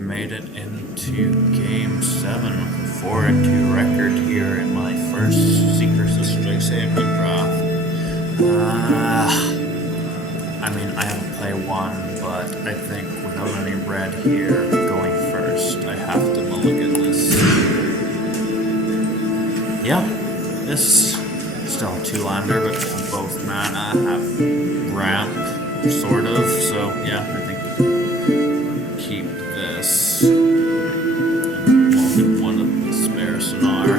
Made it into Game 7 with a 4-2 record here in my first Secrets of Strixhaven draft. I mean, I haven't played one, but I think without any red here going first, I have to mulligan this. Yeah, this is still a 2-lander, but both mana have ramp, sort of, so yeah, I think keep this. And one of the spare sonar.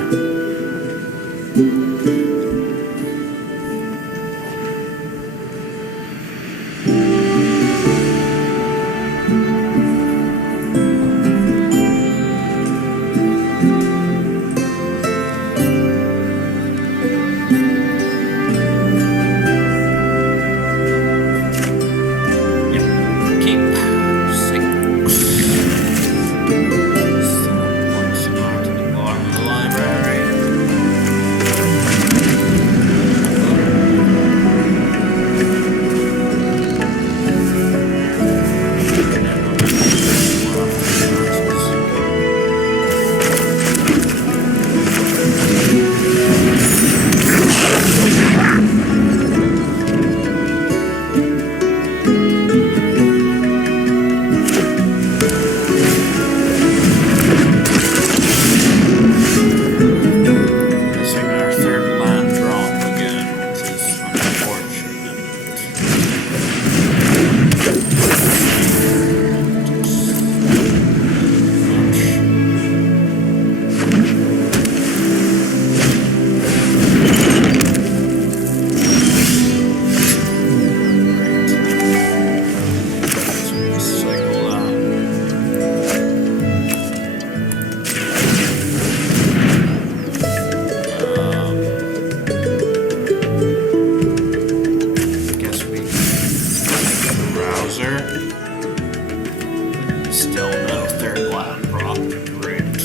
Still no third land prop. Great.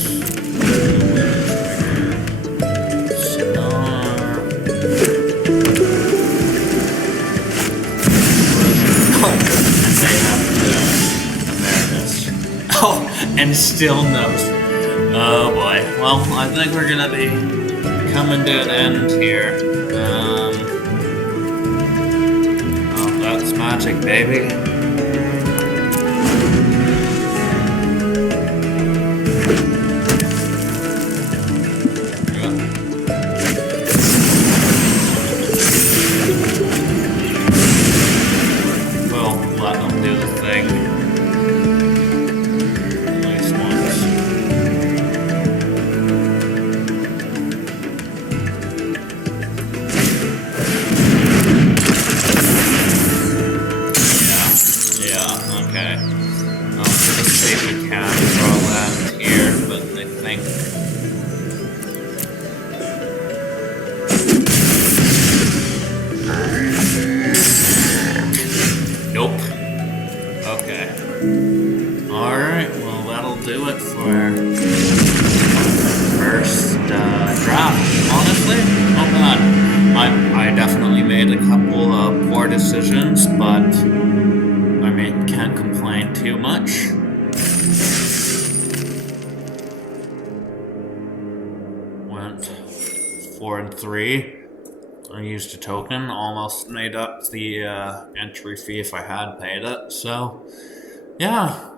Sonar. Oh, and they have the Emeritus. Oh, and still no. Oh boy. Well, I think we're gonna be coming to an end here. Oh, that's magic, baby. honestly, not bad. I definitely made a couple of poor decisions, but I mean, can't complain too much. Went 4-3. I used a token, almost made up the entry fee if I had paid it. So, yeah,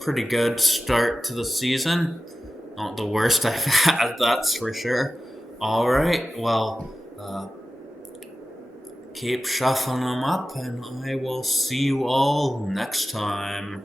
pretty good start to the season. Not the worst I've had, that's for sure. Alright, well, keep shuffling them up, and I will see you all next time.